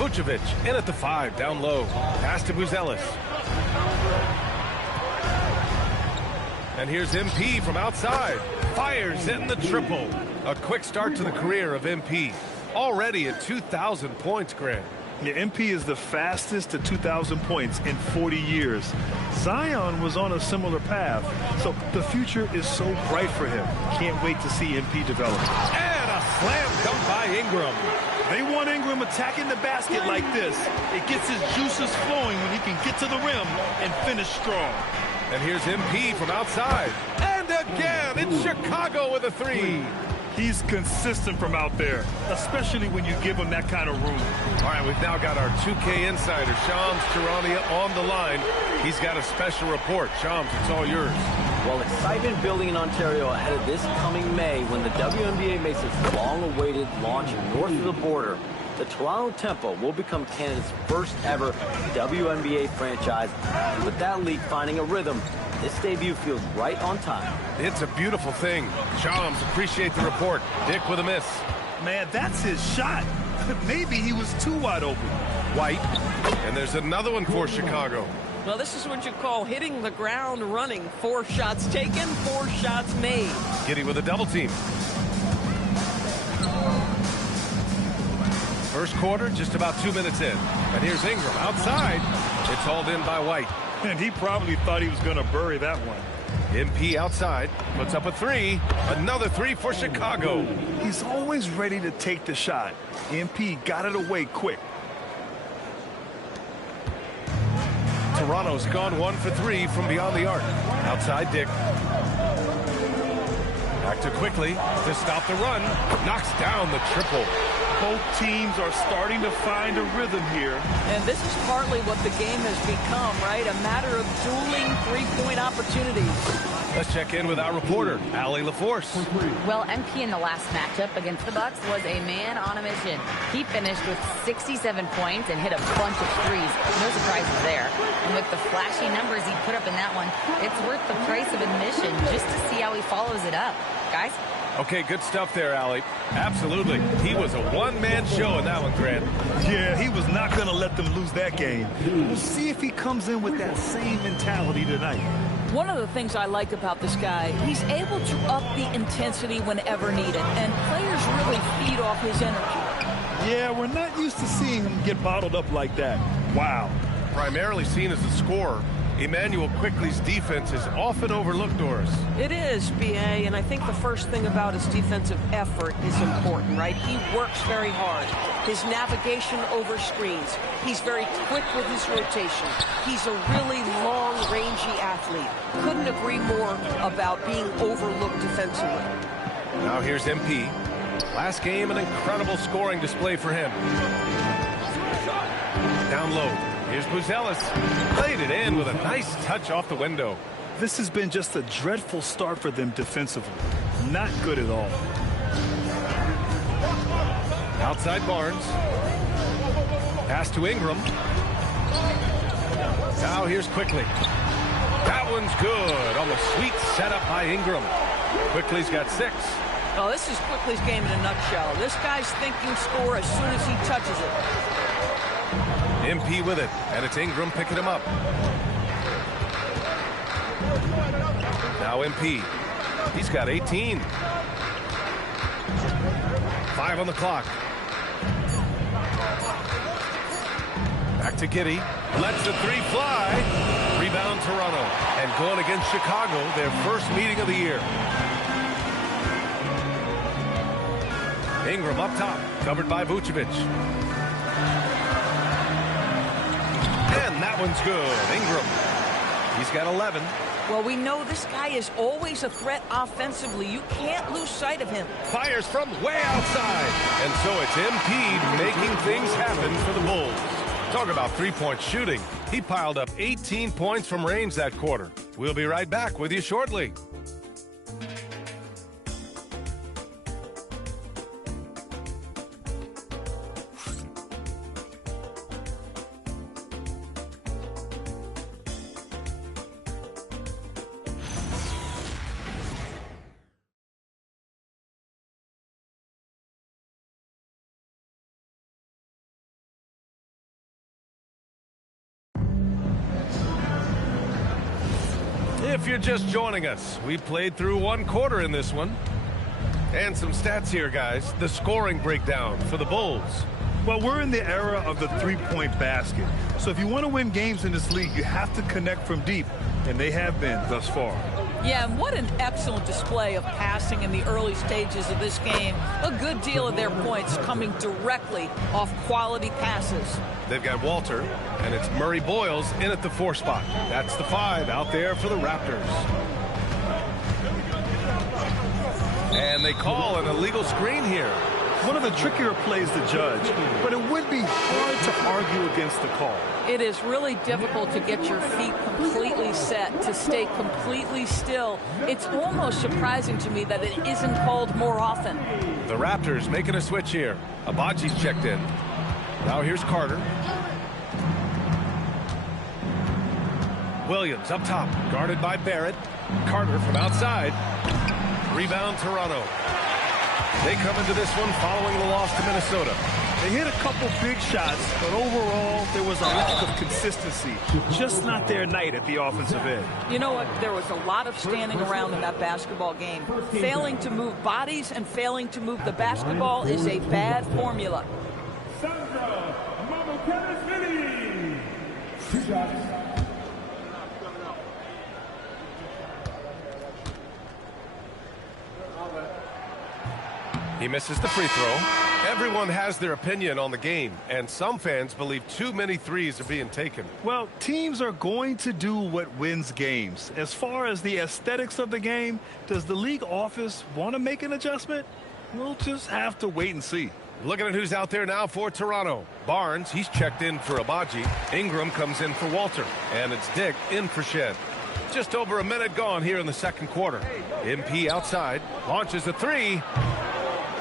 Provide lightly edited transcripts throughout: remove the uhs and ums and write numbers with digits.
Vucevic in at the 5, down low. Pass to Buzelis. And here's MP from outside. Fires in the triple. A quick start to the career of MP. Already at 2,000 points, Grant. Yeah, MP is the fastest to 2,000 points in 40 years. Zion was on a similar path, so the future is so bright for him. Can't wait to see MP develop. And a slam dunk by Ingram. They want Ingram attacking the basket like this. It gets his juices flowing when he can get to the rim and finish strong. And here's MP from outside. And again, it's Chicago with a 3. He's consistent from out there, especially when you give him that kind of room. All right, we've now got our 2K insider, Shams Charania, on the line. He's got a special report. Shams, it's all yours. Well, excitement building in Ontario ahead of this coming May when the WNBA makes its long-awaited launch north of the border. The Toronto Tempo will become Canada's first ever WNBA franchise. And with that league finding a rhythm, this debut feels right on time. It's a beautiful thing. Shams, appreciate the report. Dick with a miss. Man, that's his shot. Maybe he was too wide open. White. And there's another one for Chicago. Well, this is what you call hitting the ground running. 4 shots taken, 4 shots made. Giddey with a double team. First quarter, just about 2 minutes in. And here's Ingram outside. It's hauled in by White. And he probably thought he was going to bury that one. MP outside, puts up a 3. Another 3 for Chicago. He's always ready to take the shot. MP got it away quick. Toronto's gone 1 for 3 from beyond the arc. Outside Dick. Back to quickly to stop the run. Knocks down the triple. Both teams are starting to find a rhythm here. And this is partly what the game has become, right? A matter of dueling three-point opportunities. Let's check in with our reporter, Allie LaForce. Well, MP in the last matchup against the Bucks was a man on a mission. He finished with 67 points and hit a bunch of threes. No surprises there. And with the flashy numbers he put up in that one, it's worth the price of admission just to see how he follows it up. Guys? Okay, good stuff there, Allie. Absolutely. He was a one-man show in that one, Grant. Yeah, he was not going to let them lose that game. We'll see if he comes in with that same mentality tonight. One of the things I like about this guy, he's able to up the intensity whenever needed, and players really feed off his energy. Yeah, we're not used to seeing him get bottled up like that. Wow. Primarily seen as a scorer, Immanuel Quickley's defense is often overlooked, Doris. It is, B.A., and I think the first thing about his defensive effort is important, right? He works very hard. His navigation over screens. He's very quick with his rotation. He's a really long, rangy athlete. Couldn't agree more about being overlooked defensively. Now here's MP. Last game, an incredible scoring display for him. Down low. Here's Buzelis. Played it in with a nice touch off the window. This has been just a dreadful start for them defensively. Not good at all. Outside Barnes. Pass to Ingram. Now here's Quickley. That one's good on the sweet setup by Ingram. Quickley's got 6. Oh, this is Quickley's game in a nutshell. This guy's thinking score as soon as he touches it. MP with it, and it's Ingram picking him up. Now MP. He's got 18. 5 on the clock. Back to Giddey. Lets the 3 fly. Rebound Toronto. And going against Chicago, their first meeting of the year. Ingram up top, covered by Vucevic. And that one's good. Ingram. He's got 11. Well, we know this guy is always a threat offensively. You can't lose sight of him. Fires from way outside. And so it's MP making things happen for the Bulls. Talk about three-point shooting. He piled up 18 points from range that quarter. We'll be right back with you shortly. If you're just joining us, we played through one quarter in this one. And some stats here, guys. The scoring breakdown for the Bulls. Well, we're in the era of the three-point basket. So if you want to win games in this league, you have to connect from deep, and they have been thus far. Yeah, and what an excellent display of passing in the early stages of this game. A good deal of their points coming directly off quality passes. They've got Walter, and it's Murray Boyles in at the 4 spot. That's the 5 out there for the Raptors. And they call an illegal screen here. One of the trickier plays to judge, but it would be hard to argue against the call. It is really difficult to get your feet completely set, to stay completely still. It's almost surprising to me that it isn't called more often. The Raptors making a switch here. Abaji's checked in. Now here's Carter. Williams up top, guarded by Barrett. Carter from outside. Rebound Toronto. They come into this one following the loss to Minnesota. They hit a couple big shots, but overall, there was a lack of consistency. Just not their night at the offensive end. You know what? There was a lot of standing around in that basketball game. Failing to move bodies and failing to move the basketball is a bad formula. Sandra Mamukelashvili. 2 shots. He misses the free throw. Everyone has their opinion on the game, and some fans believe too many threes are being taken. Well, teams are going to do what wins games. As far as the aesthetics of the game, does the league office want to make an adjustment? We'll just have to wait and see. Looking at who's out there now for Toronto. Barnes, he's checked in for Abaji. Ingram comes in for Walter. And it's Dick in for Shed. Just over a minute gone here in the second quarter. MP outside, launches a 3.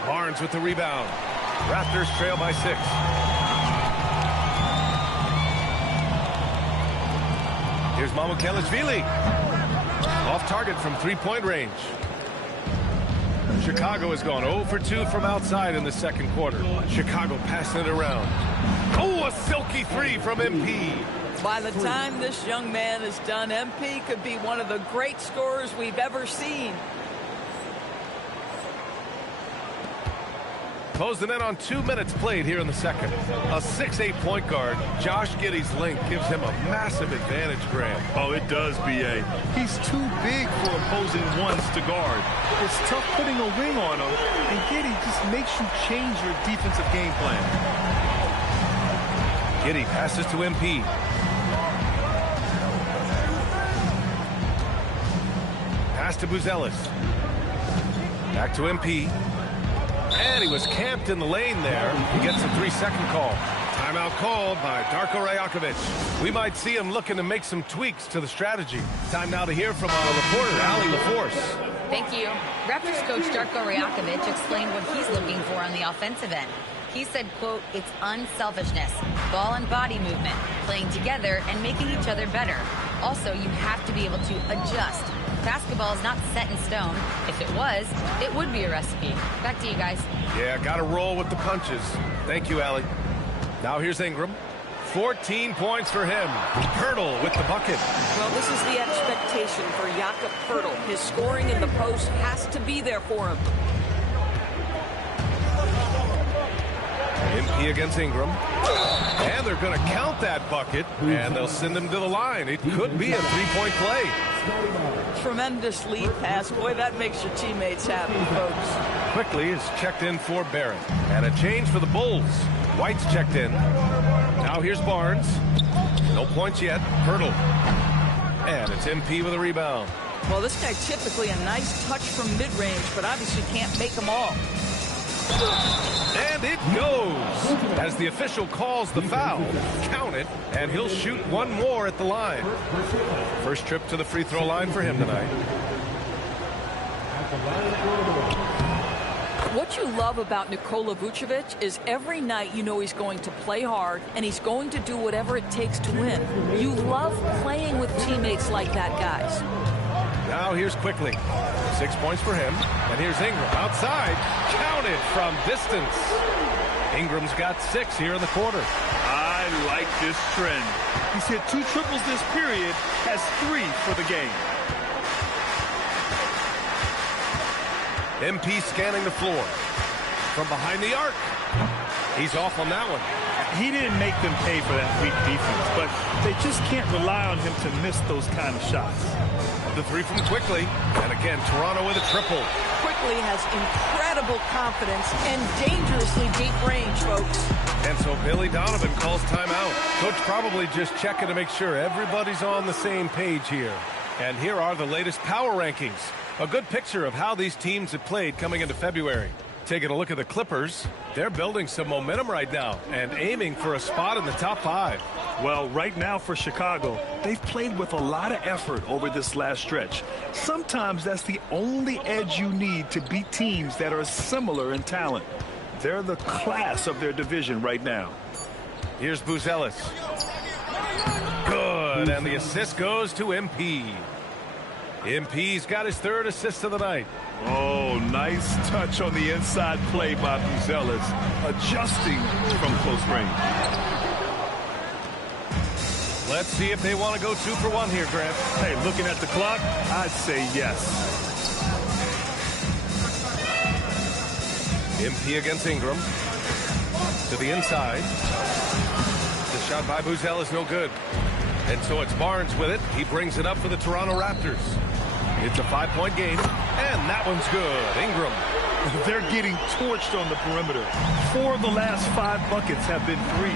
Barnes with the rebound. Raptors trail by 6. Here's Mamukelashvili. Off target from 3-point range. Chicago has gone 0 for 2 from outside in the second quarter. Chicago passing it around. Oh, a silky 3 from MP. By the time this young man is done, MP could be one of the great scorers we've ever seen. Closing in on 2 minutes played here in the second. A 6'8" point guard, Josh Giddey's length gives him a massive advantage, Graham. Oh, it does, B.A. He's too big for opposing ones to guard. It's tough putting a wing on him, and Giddey just makes you change your defensive game plan. Giddey passes to MP. Pass to Buzelis. Back to MP. And he was camped in the lane there. He gets a 3-second call. Timeout called by Darko Rajakovic. We might see him looking to make some tweaks to the strategy. Time now to hear from our reporter, Allie LaForce. Thank you. Raptors coach Darko Rajakovic explained what he's looking for on the offensive end. He said, quote, it's unselfishness, ball and body movement, playing together and making each other better. Also, you have to be able to adjust. Basketball is not set in stone. If it was, it would be a recipe. Back to you guys. Yeah, got to roll with the punches. Thank you, Allie. Now here's Ingram. 14 points for him. Poeltl with the bucket. Well, this is the expectation for Jakob Poeltl. His scoring in the post has to be there for him. MP against Ingram. And they're going to count that bucket, and they'll send him to the line. It could be a 3-point play. Tremendous lead pass. Boy, that makes your teammates happy, folks. Quickly is checked in for Barrett. And a change for the Bulls. White's checked in. Now here's Barnes. No points yet. Poeltl. And it's MP with a rebound. Well, this guy typically a nice touch from mid-range, but obviously can't make them all. And it goes. As the official calls the foul, count it, and he'll shoot one more at the line. First trip to the free throw line for him tonight. What you love about Nikola Vucevic is every night you know he's going to play hard and he's going to do whatever it takes to win. You love playing with teammates like that, guys. Now here's Quickly. 6 points for him. And here's Ingram outside. Counted from distance. Ingram's got 6 here in the quarter. I like this trend. He's hit 2 triples this period, has 3 for the game. MP scanning the floor. From behind the arc. He's off on that one. He didn't make them pay for that weak defense, but they just can't rely on him to miss those kind of shots. The three from Quickly. And again, Toronto with a triple. Quickly has incredible confidence and dangerously deep range, folks. And so Billy Donovan calls timeout. Coach probably just checking to make sure everybody's on the same page here. And here are the latest power rankings. A good picture of how these teams have played coming into February. Taking a look at the Clippers, they're building some momentum right now and aiming for a spot in the top 5. Well, right now for Chicago, they've played with a lot of effort over this last stretch. Sometimes that's the only edge you need to beat teams that are similar in talent. They're the class of their division right now. Here's Buzelis. Good, and the assist goes to MP. MP's got his 3rd assist of the night. Oh, nice touch on the inside play by Buzelis, adjusting from close range. Let's see if they want to go 2 for 1 here, Grant. Hey, looking at the clock, I'd say yes. MP against Ingram. To the inside. The shot by Buzelis no good. And so it's Barnes with it. He brings it up for the Toronto Raptors. It's a 5-point game, and that one's good. Ingram. They're getting torched on the perimeter. 4 of the last 5 buckets have been threes.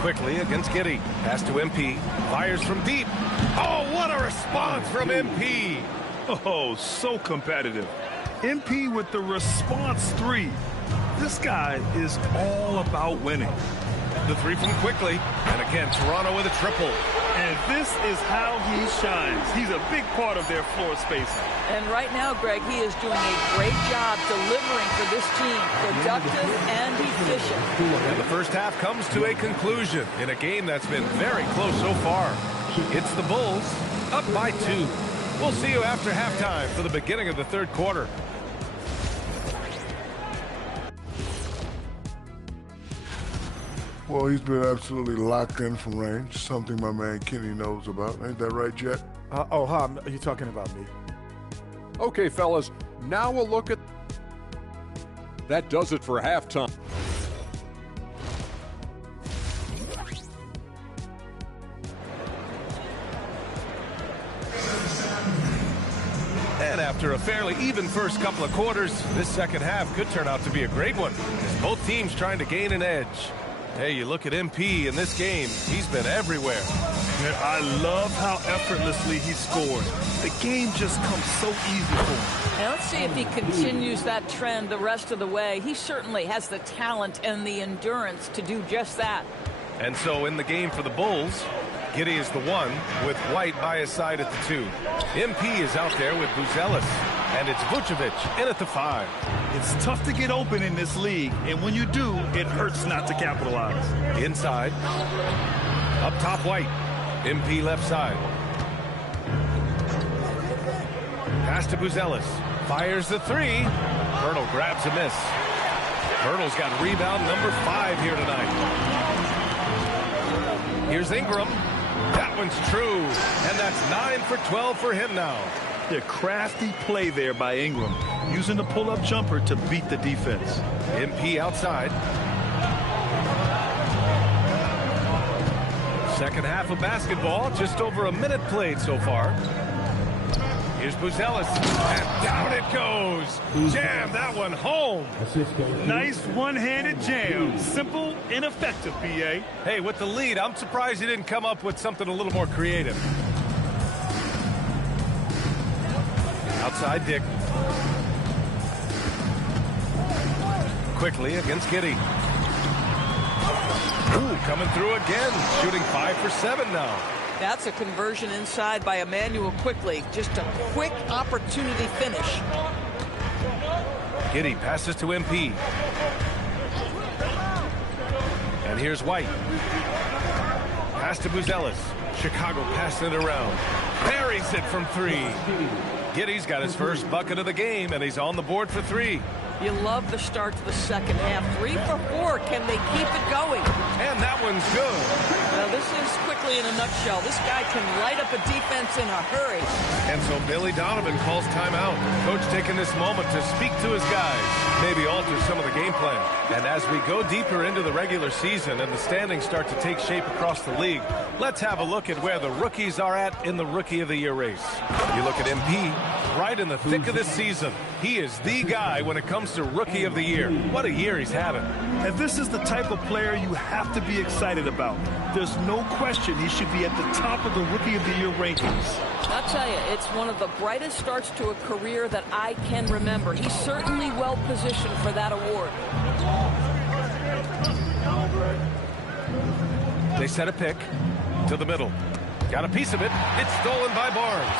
Quickly against Giddey. Pass to MP. Fires from deep. Oh, what a response from MP. Oh, so competitive. MP with the response 3. This guy is all about winning. The 3 from Quickly. And again, Toronto with a triple. And this is how he shines. He's a big part of their floor spacing. And right now, Greg, he is doing a great job delivering for this team. Productive and efficient. And the first half comes to a conclusion in a game that's been very close so far. It's the Bulls up by 2. We'll see you after halftime for the beginning of the 3rd quarter. Well, he's been absolutely locked in from range, something my man Kenny knows about. Ain't that right, Jet? Hi, are you talking about me? Okay, fellas, now we'll look at... That does it for halftime. And after a fairly even first couple of quarters, this second half could turn out to be a great one, as both teams trying to gain an edge. Hey, you look at MP in this game, he's been everywhere. And I love how effortlessly he scored. The game just comes so easy for him. Now let's see if he continues that trend the rest of the way. He certainly has the talent and the endurance to do just that. And so in the game for the Bulls, Giddey is the 1 with White by his side at the 2. MP is out there with Buzelis. And it's Vucevic in at the 5. It's tough to get open in this league, and when you do, it hurts not to capitalize. Inside. Up top, White. MP left side. Pass to Buzelis. Fires the 3. Pirtle grabs a miss. Pirtle's got rebound number 5 here tonight. Here's Ingram. That one's true. And that's 9 for 12 for him now. The crafty play there by Ingram, using the pull-up jumper to beat the defense. MP outside. Second half of basketball, just over a minute played so far. Here's Buzelis, and down it goes. Jam that one home. Nice one-handed jam. Simple and effective, BA. Hey, with the lead, I'm surprised he didn't come up with something a little more creative. Outside Dick. Quickly against Giddey. Ooh, coming through again. Shooting 5 for 7 now. That's a conversion inside by Immanuel Quickly. Just a quick opportunity finish. Giddey passes to MP. And here's White. Pass to Buzelis. Chicago passing it around. Buries it from 3. Giddey's got his first bucket of the game, and he's on the board for 3. You love the start to the second half. 3 for 4. Can they keep it going? And that one's good. Now, this is quickly in a nutshell. This guy can light up a defense in a hurry. And so Billy Donovan calls timeout. Coach taking this moment to speak to his guys, maybe alter some of the game plan. And as we go deeper into the regular season and the standings start to take shape across the league, let's have a look at where the rookies are at in the Rookie of the Year race. You look at MP, right in the thick of this season. He is the guy when it comes to Rookie of the Year. What a year he's having. And this is the type of player you have to be excited about. There's no question he should be at the top of the Rookie of the Year rankings. I'll tell you, it's one of the brightest starts to a career that I can remember. He's certainly well positioned for that award. They set a pick to the middle. Got a piece of it. It's stolen by Barnes.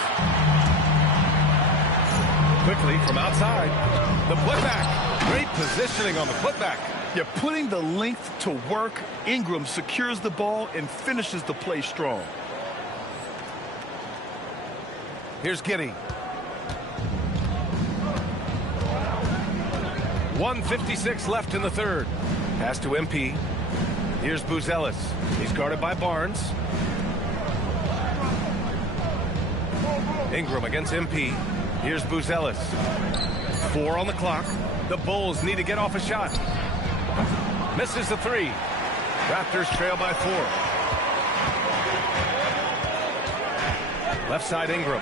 Quickly from outside. The putback. Great positioning on the putback. You're putting the length to work. Ingram secures the ball and finishes the play strong. Here's Giddey. 1:56 left in the third. Pass to MP. Here's Buzelis. He's guarded by Barnes. Ingram against MP. Here's Buzelis. 4 on the clock. The Bulls need to get off a shot. Misses the 3. Raptors trail by 4. Left side Ingram.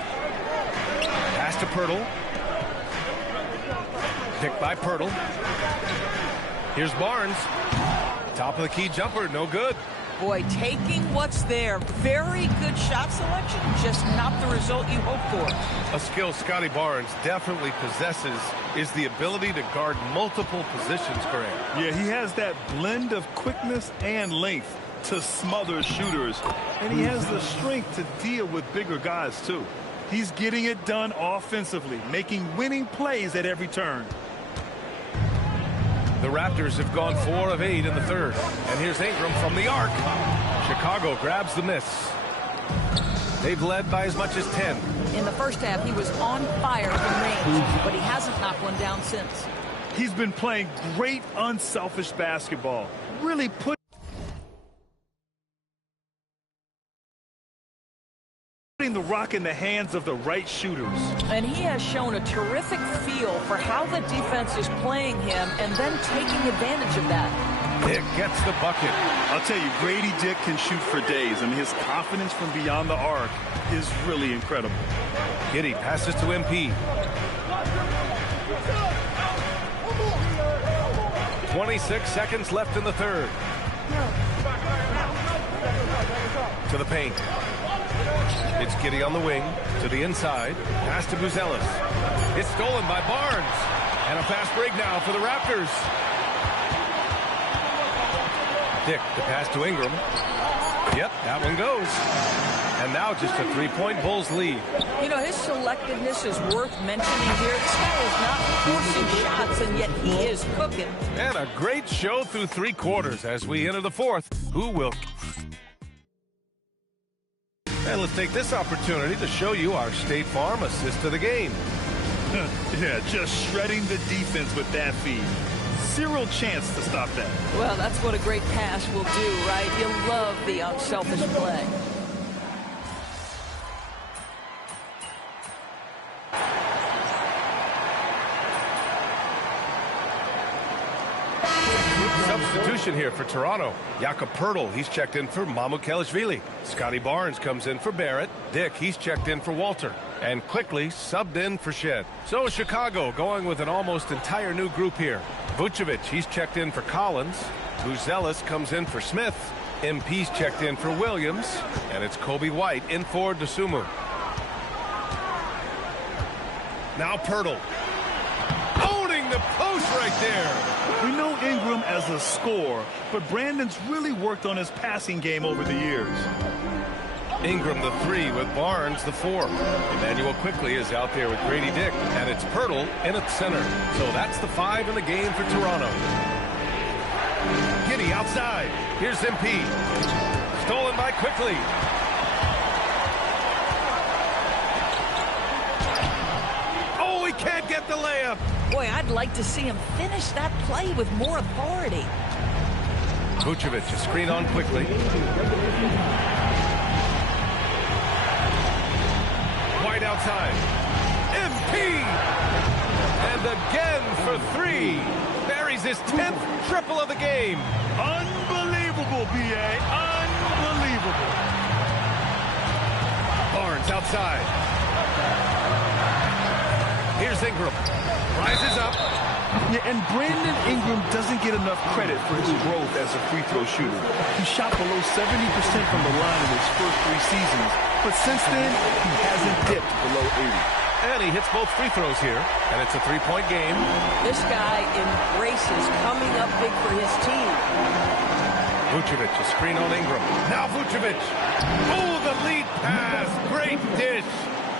Pass to Pirtle. Picked by Pirtle. Here's Barnes. Top of the key jumper, no good. Boy, taking what's there. Very good shot selection, just not the result you hope for. A skill Scotty Barnes definitely possesses is the ability to guard multiple positions, Grant. Yeah, he has that blend of quickness and length to smother shooters. And he has the strength to deal with bigger guys, too. He's getting it done offensively, making winning plays at every turn. The Raptors have gone 4 of 8 in the third. And here's Ingram from the arc. Chicago grabs the miss. They've led by as much as 10. In the first half, he was on fire from range, but he hasn't knocked one down since. He's been playing great, unselfish basketball. Really putting the rock in the hands of the right shooters. And he has shown a terrific feel for how the defense is playing him and then taking advantage of that. Dick gets the bucket. I'll tell you, Grady Dick can shoot for days, and his confidence from beyond the arc is really incredible. Giddey passes to MP. 26 seconds left in the third. To the paint. It's Giddey on the wing, to the inside, pass to Buzelis. It's stolen by Barnes. And a fast break now for the Raptors. Dick, the pass to Ingram. Yep, that one goes. And now just a 3-point Bulls lead. You know, his selectiveness is worth mentioning here. This guy is not forcing shots, and yet he is cooking. And a great show through 3 quarters as we enter the fourth. Who will... And let's take this opportunity to show you our State Farm assist of the game. Yeah, just shredding the defense with that feed. Zero chance to stop that. Well, that's what a great pass will do, right? You'll love the unselfish play. Substitution here for Toronto. Jakob Pirtle, he's checked in for Mamukelashvili. Scotty Barnes comes in for Barrett. Dick, he's checked in for Walter. And quickly subbed in for Shed. So Chicago going with an almost entire new group here. Vucevic, he's checked in for Collins. Buzelis comes in for Smith. MP's checked in for Williams. And it's Kobe White in for Dosunmu. Now Pirtle. Owning the post right there. We know Ingram as a scorer, but Brandon's really worked on his passing game over the years. Ingram the 3 with Barnes the 4. Emmanuel quickly is out there with Grady Dick, and it's Pirtle in at center. So that's the 5 in the game for Toronto. Giddey outside. Here's MP. Stolen by Quickly. Oh, he can't get the layup. Boy, I'd like to see him finish that play with more authority. Vucevic, a screen on quickly. White outside. MP! And again for three. Buries his 10th triple of the game. Unbelievable, B.A. Unbelievable. Barnes outside. Here's Ingram. Rises up. Yeah, and Brandon Ingram doesn't get enough credit for his growth as a free throw shooter. He shot below 70% from the line in his first 3 seasons, but since then, he hasn't dipped below 80. And he hits both free throws here, and it's a 3-point game. This guy embraces coming up big for his team. Vucevic, a screen on Ingram. Now Vucevic. Oh, the lead pass. Great dish.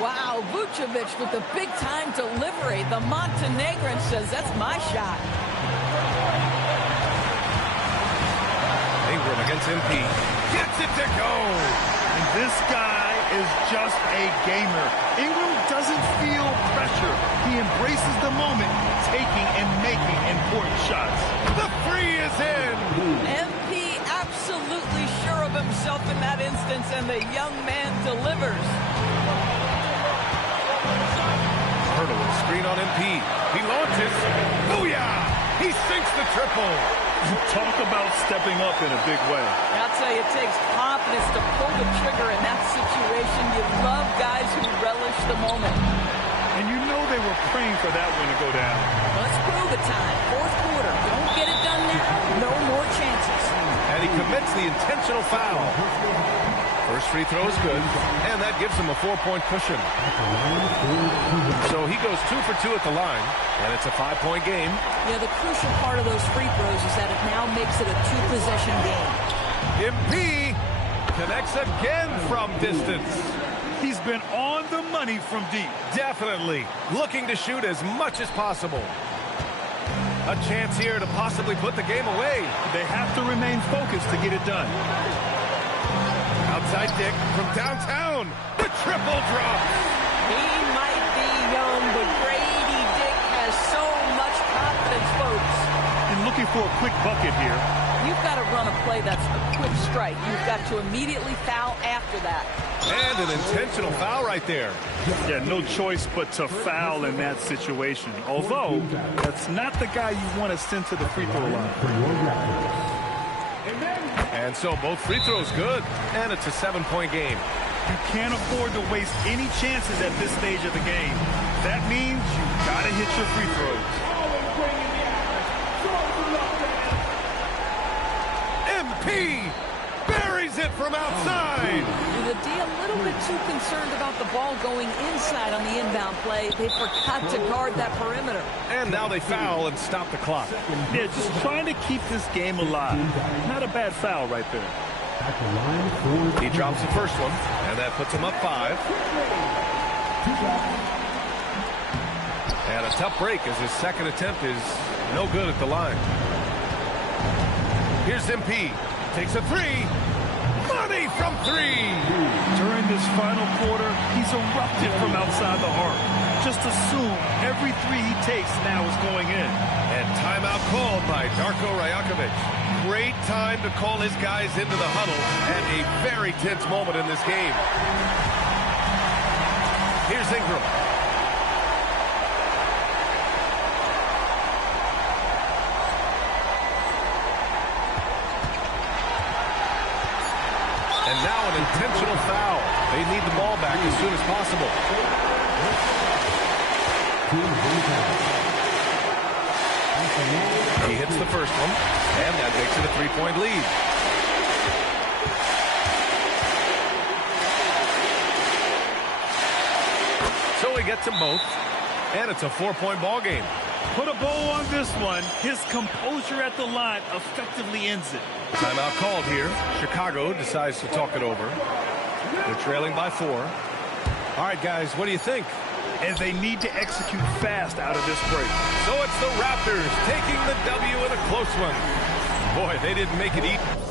Wow, Vucevic with the big-time delivery. The Montenegrin says, that's my shot. Ingram against MP. Gets it to go. And this guy is just a gamer. Ingram doesn't feel pressure. He embraces the moment, taking and making important shots. The three is in. MP absolutely sure of himself in that instance, and the young man delivers. Hurdle, screen on MP. He launches. Booyah! He sinks the triple. Talk about stepping up in a big way. I'll tell you, it takes confidence to pull the trigger in that situation. You love guys who relish the moment. And you know they were praying for that one to go down. Let's prove it time. Fourth quarter. Don't get it done now. No more chances. And he commits the intentional foul. First free throw is good, and that gives him a 4-point cushion. So he goes 2 for 2 at the line, and it's a 5-point game. Yeah, the crucial part of those free throws is that it now makes it a 2-possession game. MP connects again from distance. He's been on the money from deep. Definitely looking to shoot as much as possible. A chance here to possibly put the game away. They have to remain focused to get it done. Outside Dick from downtown. The triple drop. He might be young, but Grady Dick has so much confidence, folks. And looking for a quick bucket here. You've got to run a play that's a quick strike. You've got to immediately foul after that. And an intentional foul right there. Yeah, no choice but to foul in that situation. Although, that's not the guy you want to send to the free throw line. And so both free throws good, and it's a 7-point game. You can't afford to waste any chances at this stage of the game. That means you gotta hit your free throws. MP buries it from outside. The D a little bit too concerned about the ball going inside on the inbound play. They forgot to guard that perimeter. And now they foul and stop the clock. Yeah, just trying to keep this game alive. Not a bad foul right there. He drops the first one, and that puts him up 5. And a tough break as his second attempt is no good at the line. Here's MP. Takes a 3. Money from 3. During this final quarter, he's erupted from outside the arc. Just assume every 3 he takes now is going in. And timeout called by Darko Rajakovic. Great time to call his guys into the huddle at a very tense moment in this game. Here's Ingram. And now an intentional foul. They need the ball back as soon as possible. He hits the first one, and that makes it a 3-point lead. So he gets them both, and it's a 4-point ball game. Put a bow on this one. His composure at the line effectively ends it. Timeout called here. Chicago decides to talk it over. They're trailing by 4. All right, guys, what do you think? And they need to execute fast out of this break. So it's the Raptors taking the W in a close one. Boy, they didn't make it easy.